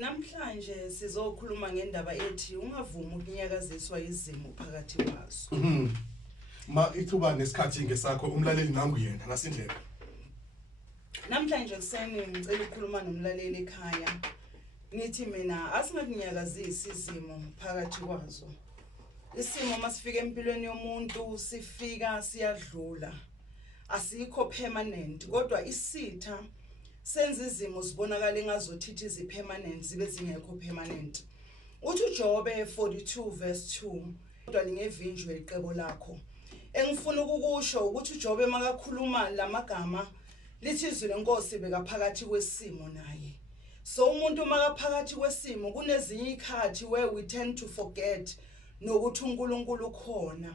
Namhlanje sizokhuluma ngendaba ethi ungavumi ukunyakaziswa izimo phakathi kwazo. Ma ithuba nesikhathi ngesakho umlaleli nangu yena nasindlela. Namhlanje kuseni ngicela ukukhuluma nomlaleli ekhaya. Nithi mina asingakunyakazisi izimo phakathi kwazo. Isimo masifika empilweni yomuntu sifika siyadlula. Asikho permanent kodwa isitha senza izimo zibonakala engazothi izi-permanent zibe zingekho permanent. Uthi uJobe 42 verse 2 kodwa lingevinjwe iqebo lakho. Engifuna ukukusho ukuthi uJobe makakhuluma lamagama lithi izwi lenkosi bekaphakathi kwesimo naye. So umuntu makaphakathi kwesimo kunezinye ikhathi where we tend to forget nokuthi uNkulunkulu khona.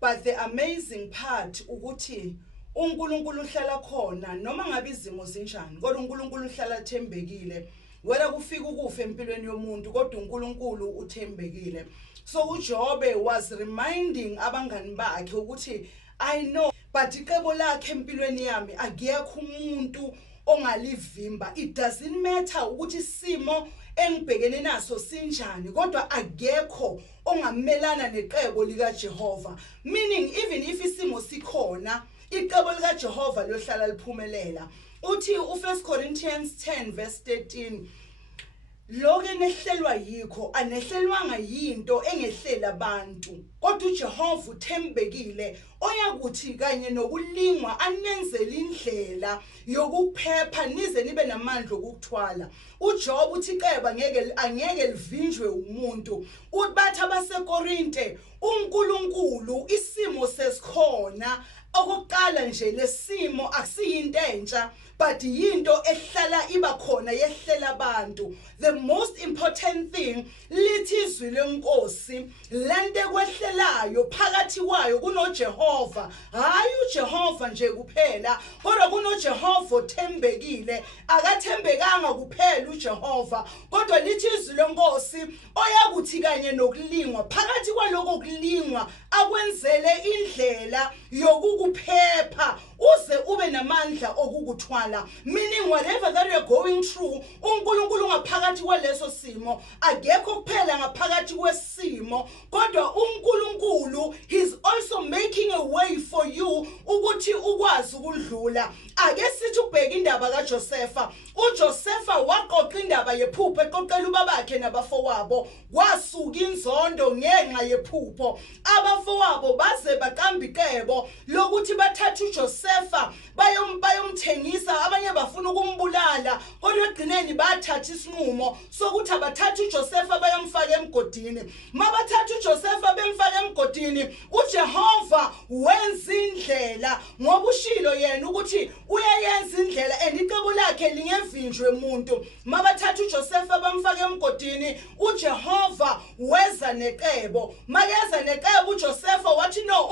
But the amazing part ukuthi uNkulunkulu uhlala khona noma ngabe izimo zinjani kodwa uNkulunkulu uhlala thembekile wena kufika ukufa empilweni yomuntu kodwa uNkulunkulu uthembekile. So uJobe was reminding abangani bakhe ukuthi I know but iqebo lakhe empilweni yami akekho umuntu ongalivimba. It doesn't matter ukuthi isimo engibhekene naso sinjani kodwa akekho ongamelana neqebo likaJehova. Meaning even if isimo sikhona iqebo likaJehova lohlala liphumelela. Uthi u1 Corinthians 10 verse 13 Loke nehlelwa yikho anehlelwanga yinto engehlela abantu kodwa uJehova uthembekile oyakuthi kanye nokulingwa anenzele indlela yokuphepha nize nibe namandla okuthwala. uJob uthi iqeba angeke livinjwe umuntu. Ubathi abaseKorinte uNkulunkulu isimo sesikhona. Okuqala nje lesimo akusiyinto entsha but yinto ehlala iba khona yehlela abantu. The most important thing lithi izwi lenkosi lento ekwehlelayo phakathi kwayo kunoJehova. Hayi uJehova nje kuphela kodwa kunoJehova othembekile. Akathembekanga kuphela uJehova kodwa lithi izwi lenkosi oyakuthi kanye nokulingwa phakathi kwaloko kulingwa akwenzele indlela yokukuphepha uze ube namandla okukuthwala. Meaning whatever that you're going through uNkulunkulu ngaphakathi kwaleso simo akekho kuphela ngaphakathi kwesimo kodwa uNkulunkulu he's also making a way for you ukuthi ukwazi ukudlula. Ake sithi ubheka indaba kaJosefa. uJosefa waqoqa indaba yephupho eqoqela ubabakhe nabafowabo kwasuka inzondo ngenxa yephupho. Abafowabo baze baqamba iqebo lokuthi bathathe uJosefa bayomthengisa abanye bafuna ukumbulala kodwa egcineni bathatha isinqumo sokuthi abathathe uJosefa bayomfaka emgodini. Mabathatha uJosefa bemfaka emgodini uJehova wenza indlela ngoba ushilo yena ukuthi uyayenza indlela and iqebo lakhe lingevinjwe umuntu. Mabathatha uJosefa bamfaka emgodini uJehova weza neqebo. Makeza neqebo uJosefa wathi no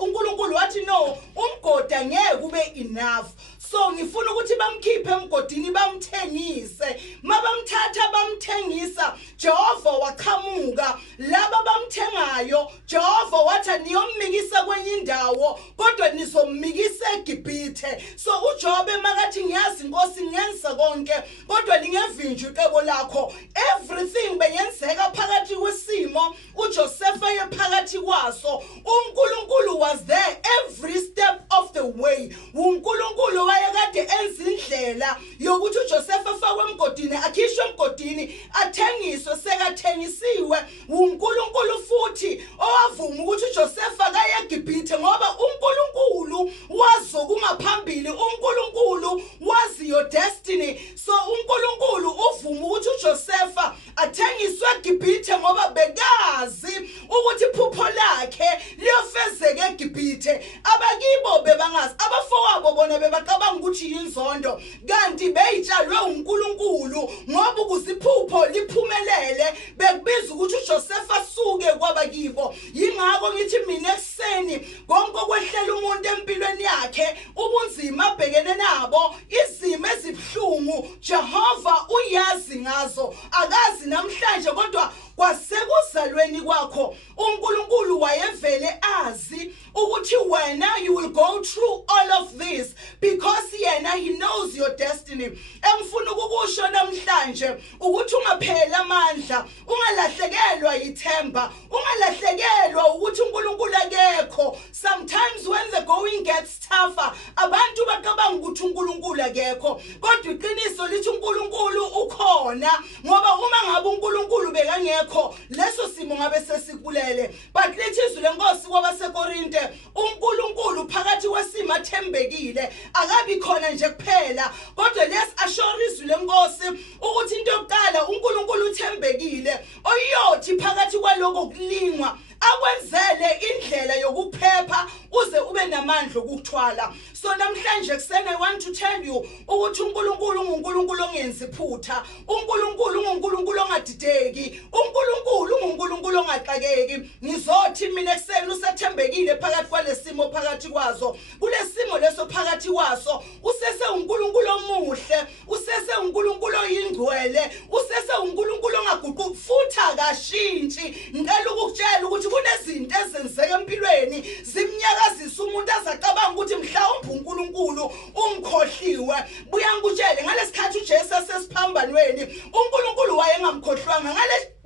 uNkulunkulu wathi no umgodi angeke kube enough. So ngifuna ukuthi bamkhiphe emgodini bamthengise. Mabamthatha bamthengisa Jehova waqhamuka laba bamthengayo Jehova wathi niyommikisa kwenye indawo kodwa nizommikisa eGibhithe. So uJobe makathi ngiyazi inkosi ngenza konke kodwa lingevinjwe iqebo lakho. Everything beyenzeka phakathi kwesimo uJosefa yephakathi kwaso. uNkulunkulu was there every step of the way. uNkulunkulu wayekade enza indlela yokuthi uJosefa afakwe emgodini akhishwe emgodini athengiswe sekathengisiwe. uNkulunkulu futhi owavuma ukuthi uJosefa kaye eGibhithe ngoba uNkulunkulu wazi okungaphambili. uNkulunkulu wazi your destiny. So uNkulunkulu uvuma ukuthi uJosefa athengiswe eGibhithe ngoba bekazi ukuthi iphupho lakhe liyofezeka eGibhithe. Abakibo bebangazi abafowabo bona bebaqabanga ukuthi yinzondo kanti beyitshalwe uNkulunkulu ngoba ukuziphupho liphumelele bekubiza ukuthi uJosefa suke kwabakibo. Yingakho ngithi mina ekseni konke okwehlela umuntu empilweni yakhe ubunzima abhekene nabo izimo ezibhlungu Jehova uyazi ngazo. Akazi namhlanje kodwa kwasekuzalweni kwakho uNkulunkulu wayevele azi ukuthi wena you will go through all of this because yena he knows your destiny. Engifuna ukukusho namhlanje ukuthi ungaphela amandla, ungalahlekelwa ithemba, ungalahlekelwa ukuthi uNkulunkulu akekho. Sometimes when the going gets tougher, abantu bacabanga ukuthi uNkulunkulu akekho, kodwa iqiniso lithi uNkulunkulu ukhona, ngoba uma ngabe uNkulunkulu bekangekho leso simo ngabe sesibulele. But lithi izwi lenkosi kwabaseKorinte, uNkulunkulu phakathi kwesimo athembekile, akabi khona nje kuphela, kodwa lesiassure izwi lenkosi ukuthi into yokuqala uNkulunkulu uthembekile, oyothi phakathi kwaloko kulingwa akwenzele indlela yokuphepha uze ube namandla okuthwala. So namhlanje kusena I want to tell you ukuthi uNkulunkulu unguNkulunkulu ongenzi iphutha, uNkulunkulu unguNkulunkulu ongadideki, uNkulunkulu unguNkulunkulu ongaxakeki. Ngizothi mina kusena usethembekile phakathi kwalesimo phakathi kwazo, kulesimo leso phakathi kwaso usese uNkulunkulu omuhle, usese uNkulunkulu oyingcwele, usese uNkulunkulu ongaguquki futhi akashintshi. Ngicela ukukutshela ukuthi kunezinto ezenzeka empilweni zimnyakazisa umuntu azacabanga ukuthi mhlawumbe uNkulunkulu umkhohliwe. Buya ngikutshele ngalesikhathi uJesu asesiphambanweni uNkulunkulu wayengamkhohlwanga.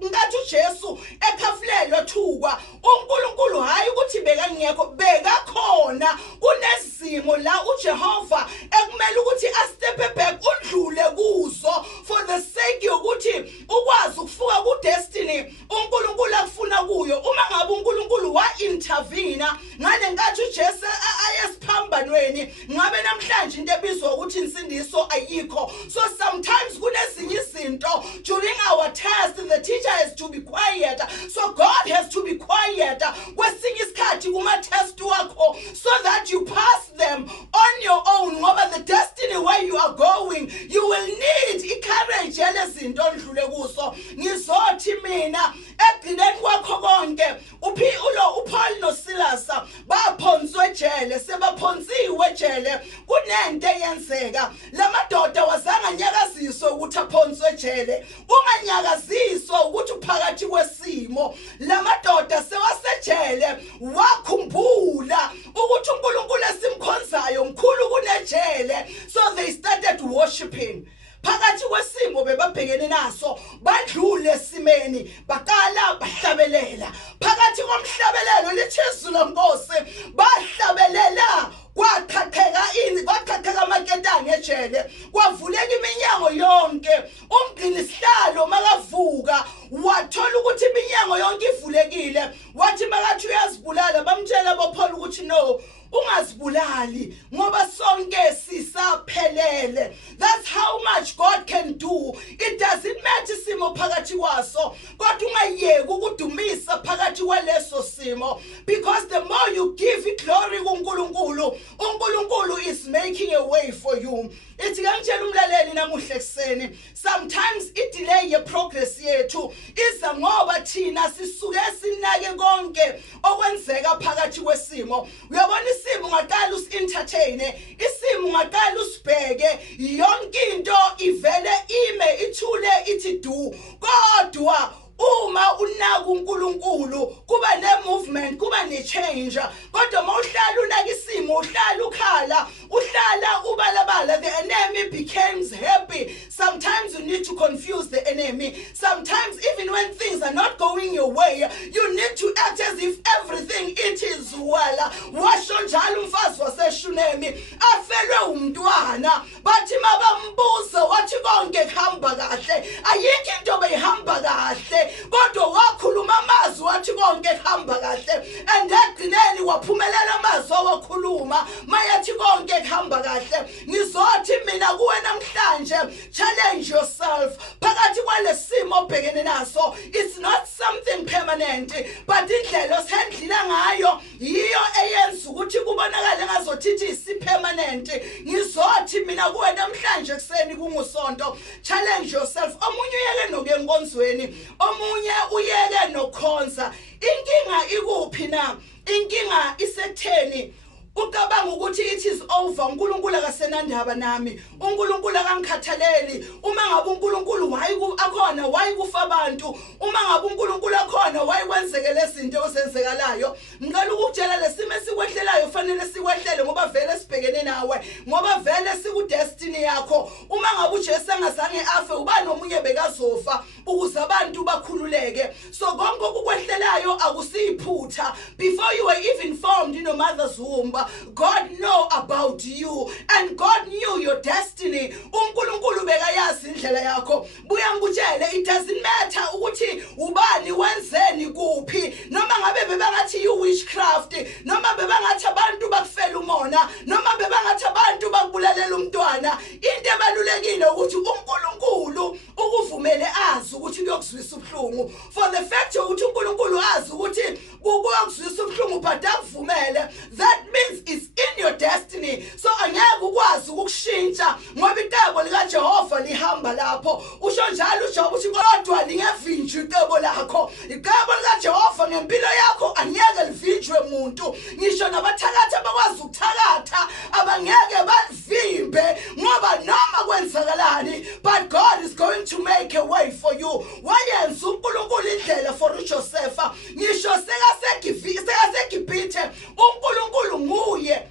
Ngathi uJesu ekhafulelwe thukwa uNkulunkulu hayi ukuthi bekangekho, bekakhona. Kunezimo la uJehova ekumele ukuthi astep back undlule kuzo for the sake yokuthi ukwazi ukufuka ku-destiny uNkulunkulu akufuna kuyo. Uma ngabe uNkulunkulu wa-intervene ngale nkathi uJesu ayesiphambanweni, ngabe namhlanje into ebizwa ukuthi insindiso ayikho. So sometimes kunezinye izinto during our test the teacher has to be quiet, so God has to be quiet kwesinye isikhathi kuma-test wakho so that you pass them on your own, ngoba the destiny where you are going you will need courage yalezinto ondlule kuso. Ngizothi mina ekugcineni kwakho konke uPaul noSilas baphonswe ejele, sebaphonsiwe ejele, kunento eyenzeka. Lamadoda wazanga nyakaziswe ukuthi aphonswe ejele, unganyakaziswa ukuthi uphakathi kwesimo. Lamadoda sewasejele wakhumbula ukuthi uNkulunkulu esimkhonzayo mkhulu kunejele, so they started worshiping. Phakathi kwesimo bebabhekene naso badlule esimeni, baqala bahlabelela. Phakathi komhlabelelo lithizwe lenkosi bahlabelela, kwaqhaqheka amaketane ejele, kwavuleka iminyango yonke. Umgcini sihlalo makavuka wathola ukuthi iminyango yonke ivulekile, wathi makathi uyazibulala bamtshela boPaul ukuthi no, ungazibulali ngoba sonke sisaphelele. That's how much God can do. It doesn't matter isimo phakathi kwaso, kodwa ungayeki ukudumisa phakathi kwaleso simo, because the more you give it glory kuNkulunkulu, uNkulunkulu is making a way for you. Ithi kangitshela umlaleli namuhla ekseni, sometimes i-delay ye-progress yethu iza ngoba thina sisuke sinake konke okwenzeka phakathi kwesimo. Uyabona isimo ungaqala usi-entertain, isimo ungaqala usibheke, yonke into ivele ime ithule ithi du, kodwa uma unaka uNkulunkulu kuba ne-movement, kuba ne-change. Kodwa uma uhlala unaka isimo, uhlala ukhala, uhlala ubalabala, the enemy becomes happy. Sometimes you need to confuse the enemy. Sometimes even when things are not going your way, you need to act as if everything it is well. Washo njalo umfazi waseShunemi afelwe umntwana, bathi mabambuza wathi konke kuhamba kahle, ayikho into beyihamba kahle, kodwa wakhuluma amazwi wathi konke kuhamba kahle, and ekugcineni waphumelela amazwi awakhuluma mayathi konke kuhamba kahle. Ngizothi mina kuwe namhlanje, challenge yourself phakathi kwalesimo obhekene naso. It's not something permanent, but indlela osendlila ngayo yiyo eyenza ukuthi kubonakale ngazothi isi-permanent. Ngizothi mina kuwe namhlanje kuseni kungusonto, challenge yourself. Omunye uyeke nokuya enkonzweni, omunye uyeke nokhonza. Inkinga ikuphi na? Inkinga isekutheni ucabanga ukuthi it is over, uNkulunkulu akasenandaba nami, uNkulunkulu akangikhathaleli. Uma ngabe uNkulunkulu akhona wayikufa abantu, uma ngabe uNkulunkulu akhona wayikwenzeke lezinto ezenzekalayo. ngicela ukutshela lesimo esikwehlelayo fanele sikwehlele ngoba vele sibhekene nawe ngoba vele siku destiny yakho uma ngabe uJesu engazange afe ubani omunye bekazofa ukuze abantu bakhululeke so konke ukukwehlelayo akusiyiphutha before you were even formed in your mother's womb God know about you and God knew your destiny uNkulunkulu bekayazi indlela yakho buya ngikutshele it doesn't matter ukuthi ubani wenzeni kuphi noma ngabe bebangathi you witchcraft noma bebangathi abantu bakufela umona noma bebangathi abantu bakubulalela umntwana into ebalulekile ukuthi uNkulunkulu ukuvumele azi ukuthi kuyokuzwisa ubhlungu for the fact ukuthi uNkulunkulu azi ukuthi kuyokuzwisa ubhlungu but akuvumele that means it's in your destiny so angeke ukwazi ukushintsha ngoba icebo likaJehova lihamba lapho usho njalo uJobe uthi kodwa lingevinjwe icebo lakho icebo likaJehova ngempilo yakho angeke livinjwe muntu ngisho nabathakatha bakwazi ukuthakatha abangeke bavimbe ngoba noma kwenzakalani but God is going to make a way for you wayenza uNkulunkulu indlela for uJoseph ngisho sekasekibhithe uNkulunkulu nguye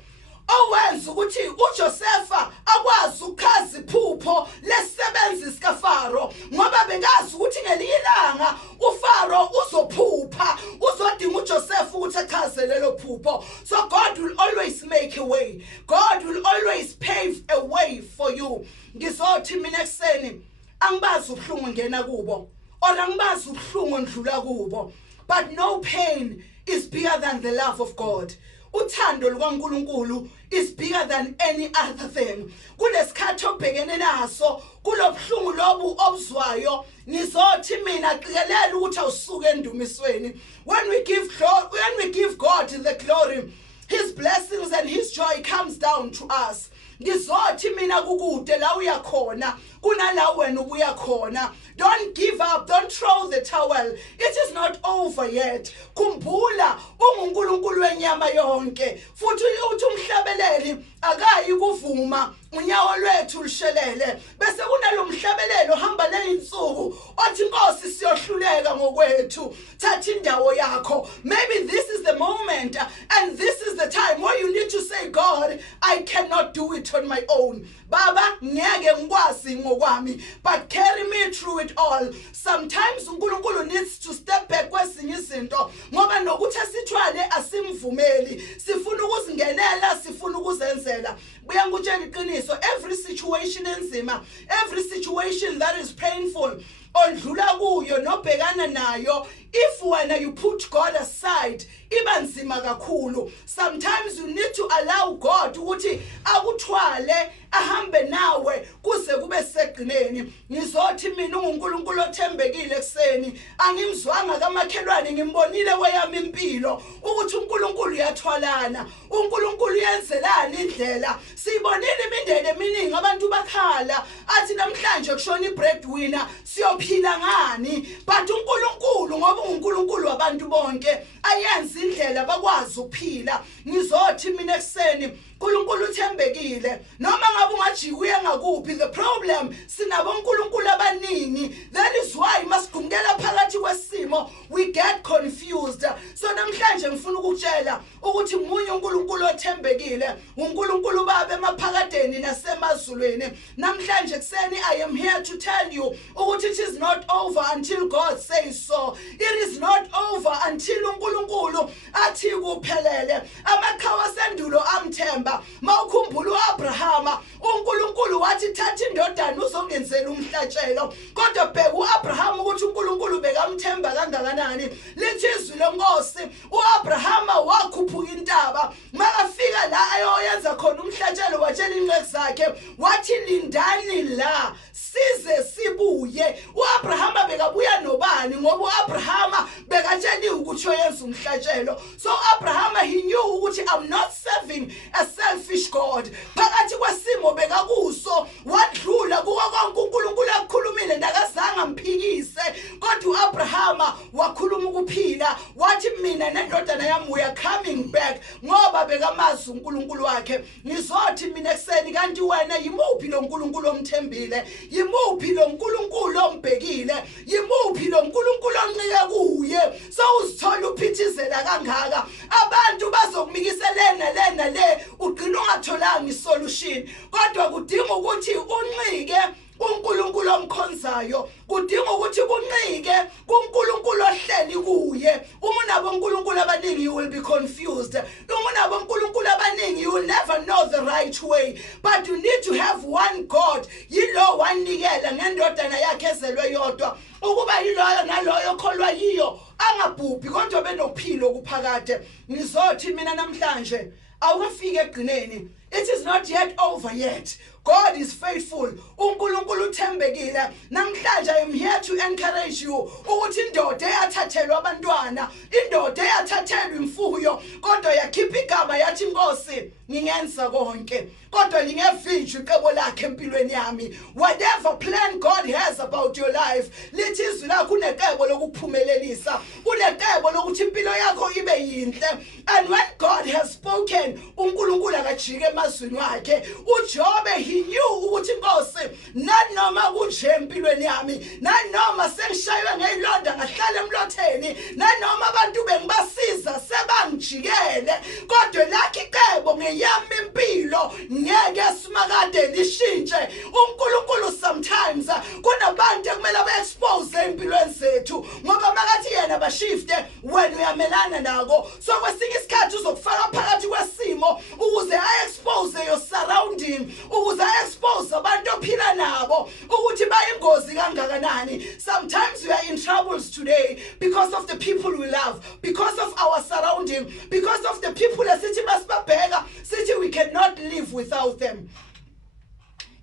owenza ukuthi uJoseph akwazi ukukhaza iphupho lesebenzi sikaFaro ngoba bekazi ukuthi ngelilanga uFaro uzophupha uzodinga uJoseph ukuthi akhaze lelo phupho so God will always make a way God will always pave a way for you ngizothi mina ekseni angibazi ubhlungu ngena kubo or angibazi ubhlungu ndlula kubo but no pain is bigger than the love of God uthando lukaNkulunkulu is bigger than any other thing kulesikhathi obhekene naso kulobhlungu lobu obuzwayo nizothi mina qikelela ukuthi awusuke endumisweni when we give God the glory his blessings and his joy comes down to us ngizothi mina kukude la uyakhona kunala wena ubuya khona don't give up don't throw the towel it is not over yet khumbula unguNkulunkulu wenyama yonke futhi uthi umhlabeleli akayi kuvuma unyawo lwethu lushelele bese kunalomhlabelelo hamba leinsuku othi Nkosi siyohluleka ngokwethu thatha indawo yakho maybe this is the moment and this is the time where you need to say God I cannot do it on my own baba ngeke ngikwazi ngokwami but carry me through it all sometimes uNkulunkulu needs to step back kwezinye izinto ngoba nokuthi asithwale asimvumeli sifuna ukuzingenela sifuna ukuzenzela buya ngutshela iqiniso every situation enzima every situation that is painful ondlula kuyo nobhekana nayo if when you put God aside iba nzima kakhulu sometimes you need to allow God ukuthi akuthwale ahambe nawe kuze kube segcineni ngizothi mina uNkulunkulu othembekile ekseni angimzwanga kamakhelwane ngimbonile weyami impilo ukuthi uNkulunkulu uyathwalana uNkulunkulu yenzelana indlela sibonile imindeni eminingi abantu bakhala athi namhlanje kushona ibreadwinner siyophila ngani but uNkulunkulu ngoba uNkulunkulu wabantu bonke ayenza indlela bakwazi ukuphila ngizothi mina ekseni uNkulunkulu uthembekile noma ngabe ungajikuye ngakuphi the problem sinabo uNkulunkulu abaningi that is why masigumkela phakathi kwesimo we get confused so namhlanje ngifuna ukutshela ukuthi munye uNkulunkulu othembekile uNkulunkulu baba emaphakadeni nasemazulweni namhlanje kuseni I am here to tell you ukuthi it is not over until God says so it is not over until uNkulunkulu athi kuphelele amakhawa sendulo amthemba mawukhumbula uAbrahama uNkulunkulu wathi thatha indodana uzongenzela umhlatshelo kodwa bheka uAbrahama ukuthi uNkulunkulu bekamthemba kangakanani lithi izwi lenkosi uAbrahama wakhuphuka intaba makafika la ayoyenza khona umhlatshelo watshela inceku zakhe wathi lindani la size sibuye uAbrahama bekabuya nobani ngoba uAbrahama bekatsheliwe ukuthi uyenza umhlatshelo so Abrahama he knew ukuthi I'm not serving a selfish God phakathi kwesimo bekakuso wadlula kuko konke uNkulunkulu akukhulumile ndakazange amphikise kodwa uAbrahama wakhuluma ukuphila wathi mina nendodana yami we are coming back ngoba bekamazi uNkulunkulu wakhe ngizothi mina ekseni kanti wena yimuphi lo uNkulunkulu omthembile yimuphi lo uNkulunkulu ombhekile yimuphi lo uNkulunkulu oncike kuye sowuzithola uphithizela kangaka abantu bazokumikisa lena le ugcina ungatholanga isolution kodwa kudinga ukuthi uncike uNkulunkulu omkhonzayo kudinga ukuthi kuncike kuNkulunkulu ohleli kuye uma unabo uNkulunkulu abaningi you will be confused uma unabo uNkulunkulu abaningi you will never know the right way but you need to have one God yilo wanikela ngendodana yakhe ezelwe yodwa ukuba yiloyo naloyo kholwa yiyo angabhubhi kodwa benophilo kuphakade ngizothi mina namhlanje awukafike egcineni it is not yet over yet God is faithful uNkulunkulu uthembekile namhlanje I am here to encourage you ukuthi indoda eyathathelwa abantwana indoda eyathathelwa imfuyo kodwa yakhipha igama yathi Inkosi ngingenza konke kodwa lingevinjwe icebo lakhe empilweni yami whatever plan God has about your life lithi izwi lakho unecebo lokuphumelelisa unecebo lokuthi impilo yakho ibe yinhle and when God has spoken uNkulunkulu akajike emazwini wakhe uJobe he knew ukuthi Inkosi nanoma kunje empilweni yami nanoma sengishaywe ngeyilonda ngahlala emlotheni nanoma abantu bengibasiza sebangijikele kodwa lakhe icebo ngeyami impilo ngeke simakade lishintshe uNkulunkulu sometimes kunabantu ekumele ba-expose empilweni zethu ngoba makathi yena bashifte wena uyamelana nako so kwesinye isikhathi uzokufaka phakathi kwesimo ukuze I-expose your surrounding ukuze I-expose abantu ophila nabo ukuthi bayingozi kangakanani sometimes we are in troubles today because of the people we love because of our surrounding because of the people esithi basibabheka sithi we cannot live without them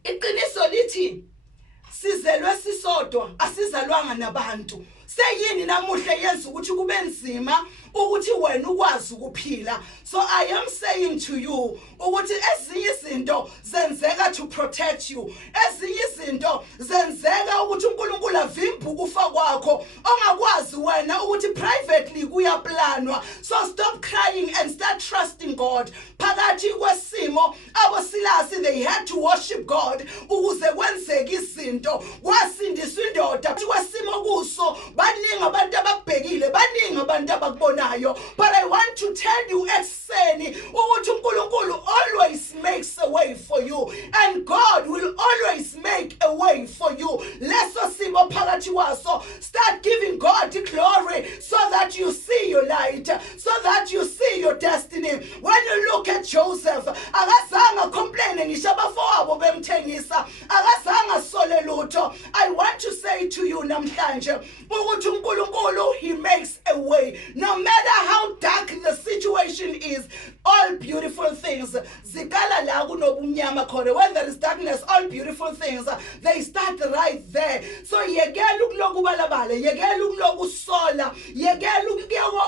iqiniso lithi sizelwe sisodwa asizalwanga nabantu seyini namuhle yenza ukuthi kube nzima ukuthi wena ukwazi ukuphila so I am saying to you ukuthi ezinye izinto zenzeka to protect you ezinye izinto zenzeka ukuthi uNkulunkulu avimbe ukufa kwakho ongakwazi wena ukuthi privately kuyaplanwa so stop crying and start trusting God phakathi kwesimo abosilasi they had to worship God ukuze kwenzeke izinto kwasindiswa indoda kwesimo kuso baningi abantu ababhekile baningi abantu abakubonayo but I want to tell you ekseni ukuthi uNkulunkulu always makes a way for you and God will always make a way for you leso simo phakathi kwaso start giving God the glory so that you see your light so that you see your destiny when you look at Joseph akazange complain ngisho abafowabo bemthengisa akazange sole lutho I want to say to you namhlanje ukuthi uNkulunkulu he makes a way no matter how dark the situation is all beautiful things zikala la kunobunyama khona when there is darkness all beautiful things they start right there so yekela ukuloku balabale yekela ukuloku sola yekela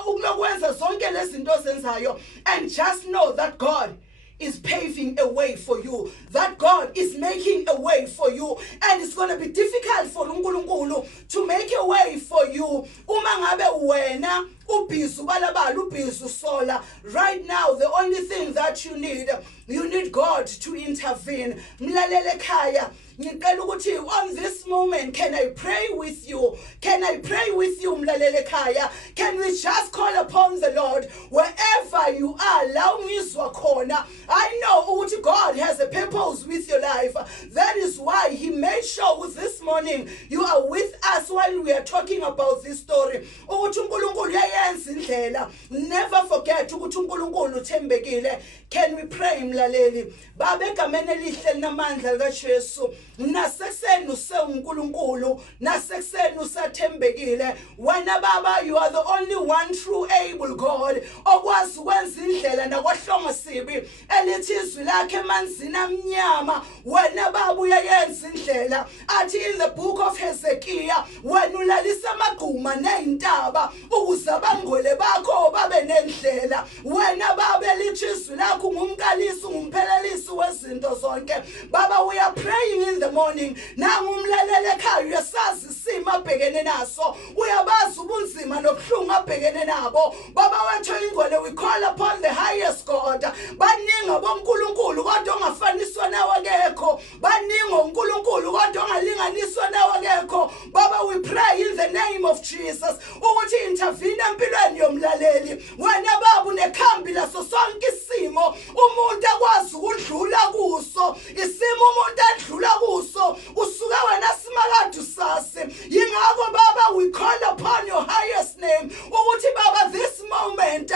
ukukwenza zonke lezi zinto zenzayo and just know that God is paving a way for you that God is making a way for you and it's going to be difficult for uNkulunkulu to make a way for you uma ngabe wena ubhizi ubalabala ubhizi usola right now the only thing that you need God to intervene mlalele ekhaya ngicela ukuthi on this moment can I pray with you mlalele ekhaya can we just call upon the Lord wherever you are la ungizwa khona I know ukuthi God has a purpose with your life that is why he made sure this morning you are with us while we are talking about this story ukuthi uNkulunkulu uyayenza indlela never forget ukuthi uNkulunkulu uthembekile can we pray mlaleli baba egameni elihle linamandla likaJesu nasekuseni useUNkulunkulu nasekuseni usathembekile wena baba you are the only one true able God okwazi ukwenza indlela nakwahlonga sibi elithi izwi lakhe emanzini amnyama wena baba uyayenza indlela athi in the book of Hezekiah wena ulalisa amagquma nezintaba ukuze abangcwele bakho babe nendlela wena baba lichizwi lakho ngumkalisi ngumphelelisi wezinto zonke baba we are praying in the morning nangumlalele ekhaya uyasazi isimo abhekene naso uyabazi ubunzima nobuhlungu abhekene nabo baba wethu ingcwele we call upon the highest God baninga bonkulunkulu kodwa ongafaniswa nawe akekho baninga uNkulunkulu kodwa ongalinganiswa nawe akekho baba we pray in the name of Jesus ukuthi intervene empilweni yomlaleli wena baba unekhambi laso sonke isimo umuntu akwazi ukudlula kuso isimo umuntu adlula kuso usuka wena simakade usasi yingakho baba we call upon your highest name ukuthi baba this moment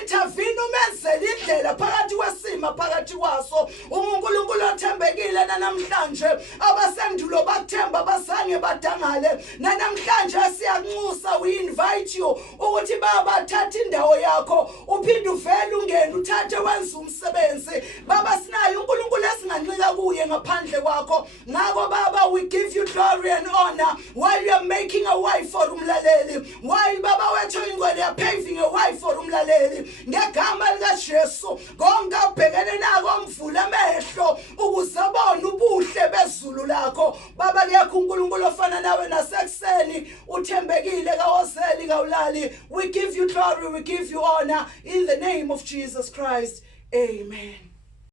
intervene umenzele indlela phakathi kwesimo phakathi kwaso uNkulunkulu othembekile namhlanje abasendulo bakuthemba bazange badangale namhlanje siyakunxusa we invite you ukuthi baba thatha indawo yakho uphinde uvele ungene uthathe wenza umsebenzi baba sinayo uNkulunkulu esingancika kuye ngaphandle kwakho ngakho baba we give you glory and honor while you are making a way for umlaleli while baba wethu ingcwele ya paving a way for umlaleli ngegama lika Jesu konke abhekene nako mvula amehlo ukuzabona ubuhle bezulu lakho baba kuyakho uNkulunkulu ofana nawe nasekuseni uthembekile kawozeli kawulali we give you glory we give you honor in the name of Jesus Christ amen.